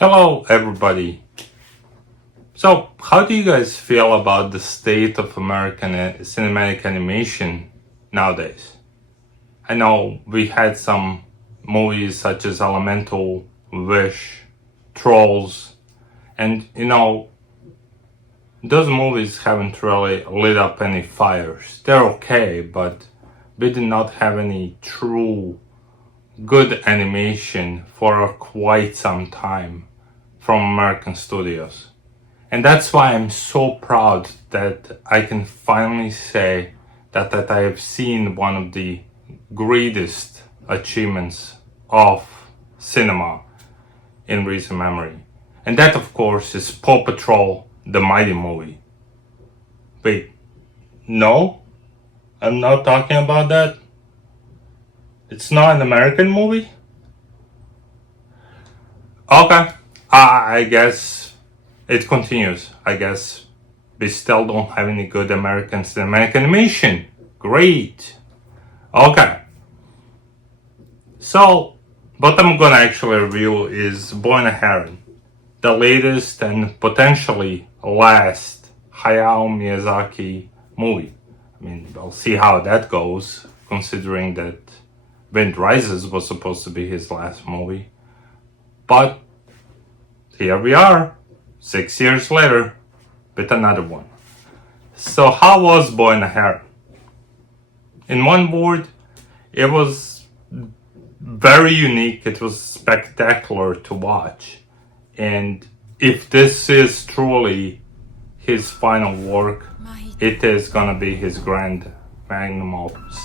Hello, everybody. So, how do you guys feel about the state of American cinematic animation nowadays? I know we had some movies such as Elemental, Wish, Trolls, and those movies haven't really lit up any fires. They're okay, but we did not have any true good animation for quite some time from American studios. And that's why I'm so proud that I can finally say that I have seen one of the greatest achievements of cinema in recent memory. And that, of course, is Paw Patrol, the Mighty Movie. Wait, no? I'm not talking about that? It's not an American movie? Okay, I guess it continues. I guess we still don't have any good American cinematic animation. Great. Okay. So, what I'm gonna actually review is Boy and a Heron, the latest and potentially last Hayao Miyazaki movie. I mean, we'll see how that goes, considering that Wind Rises was supposed to be his last movie. But here we are, 6 years later, with another one. So how was Boy and a Heron? In one word, it was very unique, it was spectacular to watch. And if this is truly his final work, it is gonna be his grand magnum opus.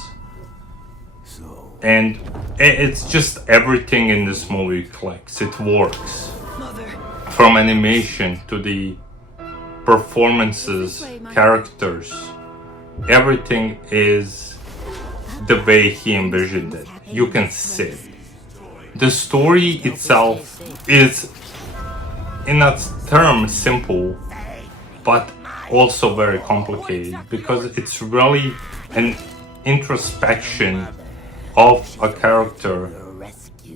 And it's just everything in this movie clicks, it works. From animation to the performances, characters, everything is the way he envisioned it. You can see it. The story itself is, in its term, simple, but also very complicated because it's really an introspection of a character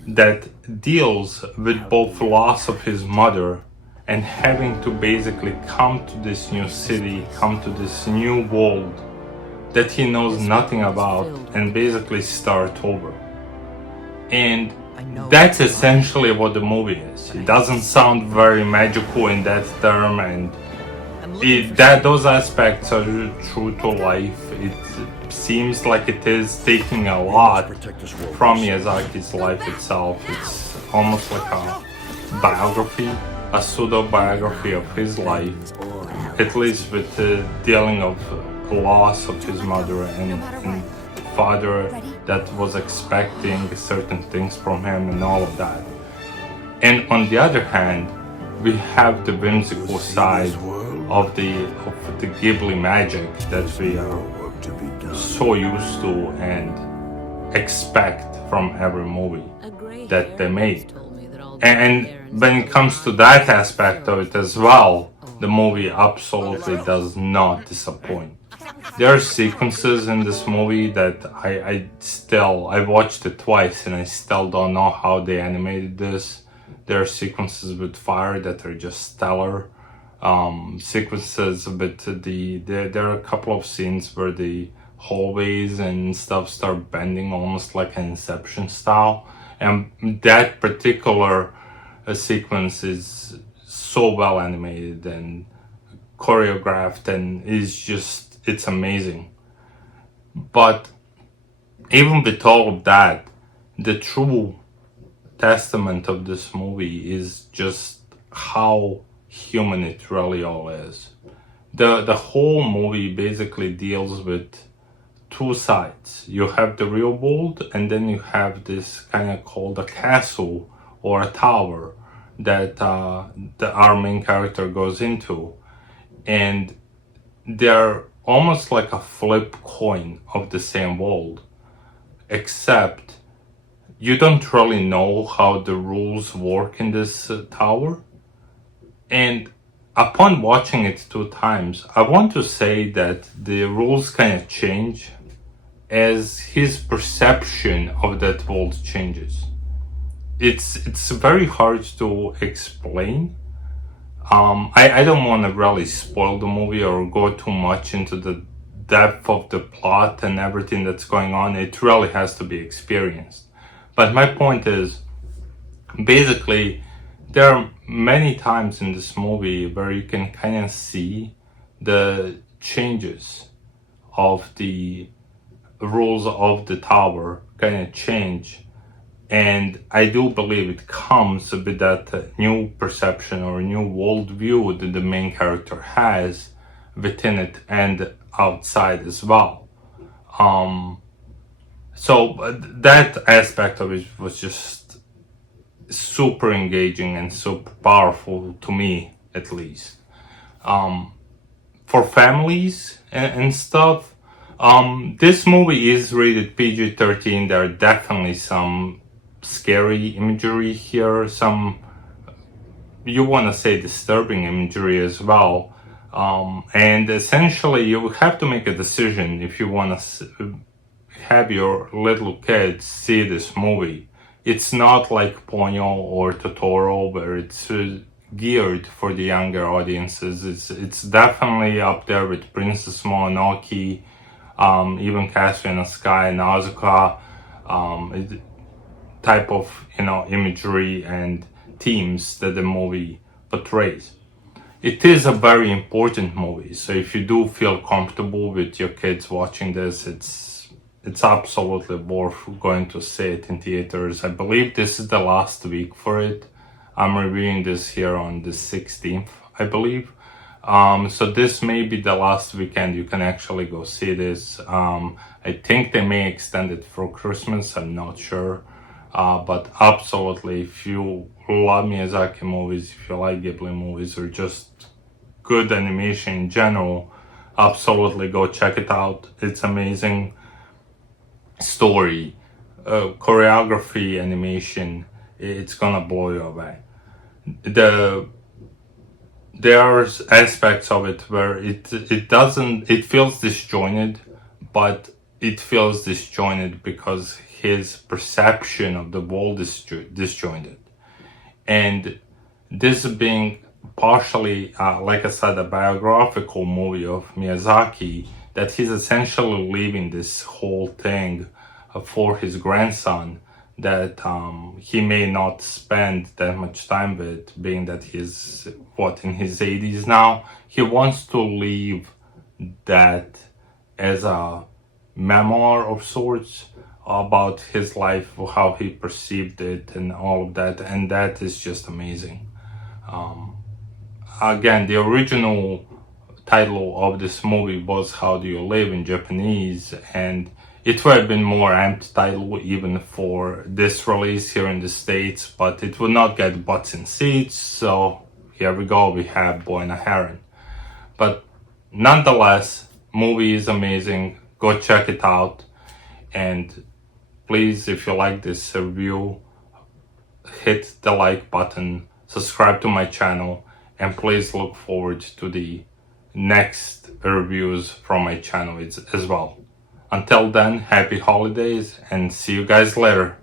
that deals with both loss of his mother and having to basically come to this new city, come to this new world that he knows nothing about and basically start over. And that's essentially what the movie is. It doesn't sound very magical in that term, and those aspects are true to life. It seems like it is taking a lot from Miyazaki's life itself. It's almost like a biography, a pseudo-biography of his life, at least with the dealing of loss of his mother and father that was expecting certain things from him and all of that. And on the other hand, we have the whimsical side of the Ghibli magic that we are so used to and expect from every movie that they made. And when it comes to that aspect of it as well, the movie absolutely does not disappoint. There are sequences in this movie that I watched it twice and I still don't know how they animated this. There are sequences with fire that are just stellar. Sequences with there are a couple of scenes where the hallways and stuff start bending almost like an Inception style, and that particular sequence is so well animated and choreographed and it's amazing. But even with all of that, the true testament of this movie is just how human it really all is. The whole movie basically deals with two sides. You have the real world, and then you have this kind of called a castle or a tower that our main character goes into, and they're almost like a flip coin of the same world, except you don't really know how the rules work in this tower. And upon watching it 2 times, I want to say that the rules kind of change as his perception of that world changes. it's very hard to explain. I don't want to really spoil the movie or go too much into the depth of the plot and everything that's going on. It really has to be experienced. But my point is, basically, there are many times in this movie where you can kind of see the changes of the rules of the tower kind of change. And I do believe it comes with that new perception or new worldview that the main character has within it and outside as well. So that aspect of it was just super engaging and super powerful to me, at least. For families and stuff, this movie is rated PG-13. There are definitely some scary imagery here, some, you want to say, disturbing imagery as well. And essentially, you have to make a decision if you want to have your little kids see this movie. It's not like Ponyo or Totoro, where it's geared for the younger audiences. It's definitely up there with Princess Mononoke, even Cassie in the Sky, Nausicaa, type of imagery and themes that the movie portrays. It is a very important movie, so if you do feel comfortable with your kids watching this, it's absolutely worth going to see it in theaters. I believe this is the last week for it. I'm reviewing this here on the 16th, I believe. So this may be the last weekend you can actually go see this. I think they may extend it for Christmas, I'm not sure. But absolutely, if you love Miyazaki movies, if you like Ghibli movies, or just good animation in general, absolutely go check it out. It's amazing. Story, choreography, animation, it's gonna blow you away. There are aspects of it where it feels disjointed, but it feels disjointed because his perception of the world is disjointed. And this being partially, like I said, a biographical movie of Miyazaki, that he's essentially leaving this whole thing for his grandson that he may not spend that much time with, being that he's in his 80s now. He wants to leave that as a memoir of sorts about his life, how he perceived it and all of that, and that is just amazing. Again, the original title of this movie was How Do You Live in Japanese, and it would have been more amped title even for this release here in the States, but it would not get butts in seats, so here we go, we have Boy and a Heron. But nonetheless, movie is amazing, go check it out, and please, if you like this review, hit the like button, subscribe to my channel, and please look forward to the next reviews from my channel as well. Until then, happy holidays and see you guys later.